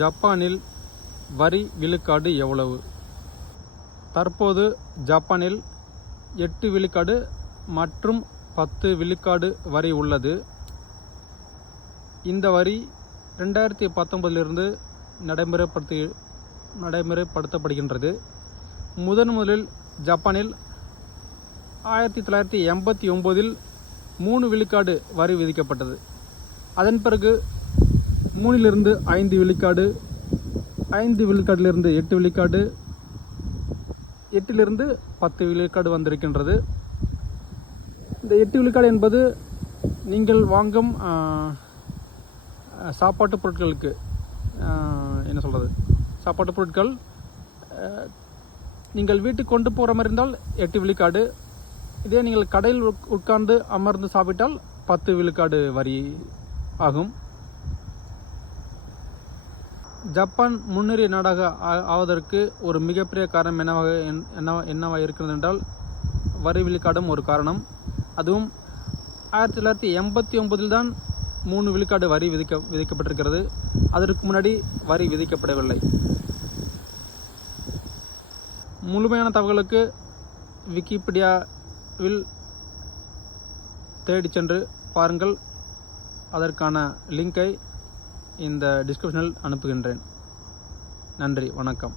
ஜப்பானில் வரி விழுக்காடு எவ்வளவு? தற்போது ஜப்பானில் 8 விழுக்காடு மற்றும் 10 விழுக்காடு வரி உள்ளது. இந்த வரி 2019 நடைமுறைப்படுத்தப்படுகின்றது. முதலில் ஜப்பானில் 1989 3 விழுக்காடு வரி விதிக்கப்பட்டது. அதன் பிறகு 3 5 விழுக்காடு, 5 விழுக்காட்டிலிருந்து 8 விழுக்காடு, 8 10 விழுக்காடு வந்திருக்கின்றது. இந்த 8 விழுக்காடு என்பது நீங்கள் வாங்கும் சாப்பாட்டு பொருட்களுக்கு சாப்பாட்டு பொருட்கள் நீங்கள் வீட்டுக்கு கொண்டு போகிற மாதிரி இருந்தால் 8 விழுக்காடு, இதே நீங்கள் கடையில் உட்கார்ந்து அமர்ந்து சாப்பிட்டால் 10 விழுக்காடு வரி ஆகும். ஜப்பான் முன்னேறிய நாடாக ஆவதற்கு ஒரு மிகப்பெரிய காரணம் என்னவாக இருக்கிறது என்றால் வரி விழுக்காடும் ஒரு காரணம். அதுவும் 1989 தான் 3 விழுக்காடு வரி விதிக்கப்பட்டிருக்கிறது. அதற்கு முன்னாடி வரி விதிக்கப்படவில்லை. முழுமையான தகவலுக்கு விக்கிபீடியாவில் தேடி சென்று பாருங்கள். அதற்கான லிங்கை இந்த டிஸ்கிரிப்ஷனில் அனுப்புகின்றேன். நன்றி, வணக்கம்.